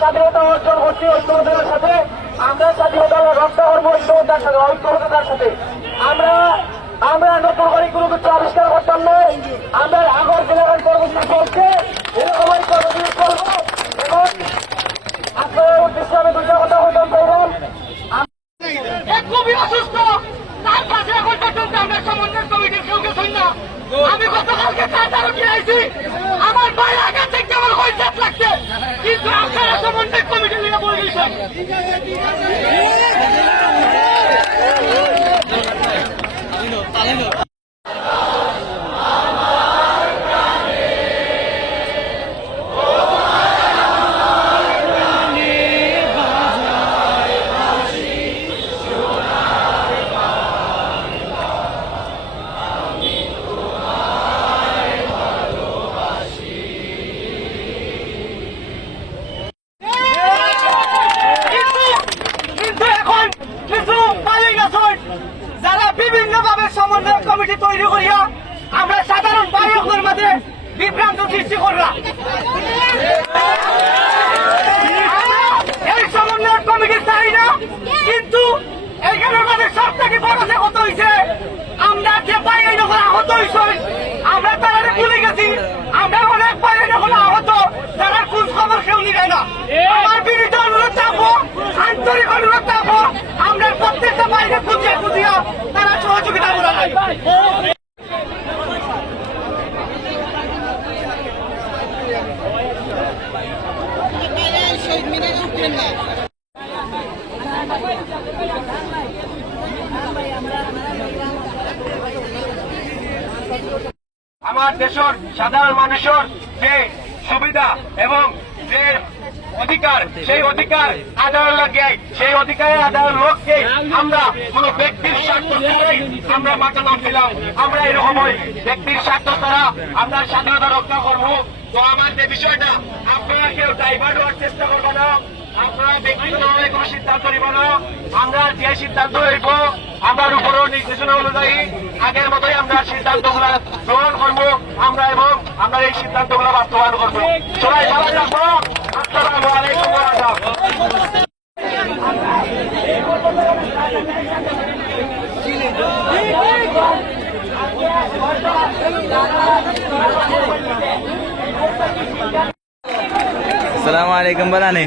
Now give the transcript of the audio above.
স্বাধীনতা অর্জন করছি ঐক্যবদ্ধতার সাথে, আমরা স্বাধীনতা রক্ষা করবো ঐক্যবদ্ধতার সাথে। আমরা নতুন করে কোনো কিছু আবিষ্কার করতাম না, আমরা আগর জেনারেল কর্মসূচি করছে এরকমই কর্মসূচি করবো। এবং আপনার উদ্দেশ্যে আমি দুইটা কথা বলতাম চাইলাম, খুবই অসুস্থ, তার পাশে এখন পর্যন্ত আমরা সমন্বয় কমিটির সঙ্গে শুনি না। আমি গতকালকে 4 তারিখে আইছি, আমার ভাই আগে থেকে আমার হইতে লাগছে, কিন্তু আপনারা সমন্বয় কমিটি নিয়ে বলে দিয়েছেন। যারা বিভিন্নভাবে সমন্বয় কমিটি তৈরি করিয়া আমরা সাধারণ বায়কদের মাঝে বিভ্রান্ত সৃষ্টি করলাম। এই সমন্বয় কমিটি চাই না, কিন্তু এইখানের মাঝে সব থেকে বড় যে হত হয়েছে, আমরা যে বাইরে যখন আহত হয়েছি আমরা তারা ভুলে গেছি। আমরা অনেক বাইরে যখন আহত, তারা খোঁজ খবর কেউ নিবে না। আমার বিরুদ্ধে অনুরোধ থাকবো, আন্তরিক অনুরোধ থাকবো, আমরা প্রত্যেকটা বাইরে খুঁজিয়া খুঁজিয়া তারা সহযোগিতা করা নাই। আমার দেশের সাধারণ মানুষের যে সুবিধা এবং যে অধিকার, সেই অধিকার আদায়ের লাগে, সেই অধিকারের আদায়ের লক্ষ্যে আমরা কোন ব্যক্তির স্বার্থ ছেড়ে আমরা মাথা নামছিলাম। আমরা এরকমই ব্যক্তির স্বার্থ ছাড়া আমরা স্বাধীনতা রক্ষা করবো। তো আমার যে বিষয়টা, আপনারা কেউ ডাইভার্ট হওয়ার চেষ্টা করবো না, আপনারা ব্যক্তিগতভাবে কোন সিদ্ধান্ত নিব না। আমরা যে সিদ্ধান্ত নিব, আমরা উপরের নির্দেশনা অনুযায়ী আগের মতোই আমরা সিদ্ধান্তগুলো গ্রহণ করবো আমরা, এবং আমরা এই সিদ্ধান্তগুলো বাস্তবায়ন করবো। সবাই ভালো থাকবো। আসসালামু আলাইকুম ওয়া রাহমাতুল্লাহ। আসসালামু আলাইকুম বালানি।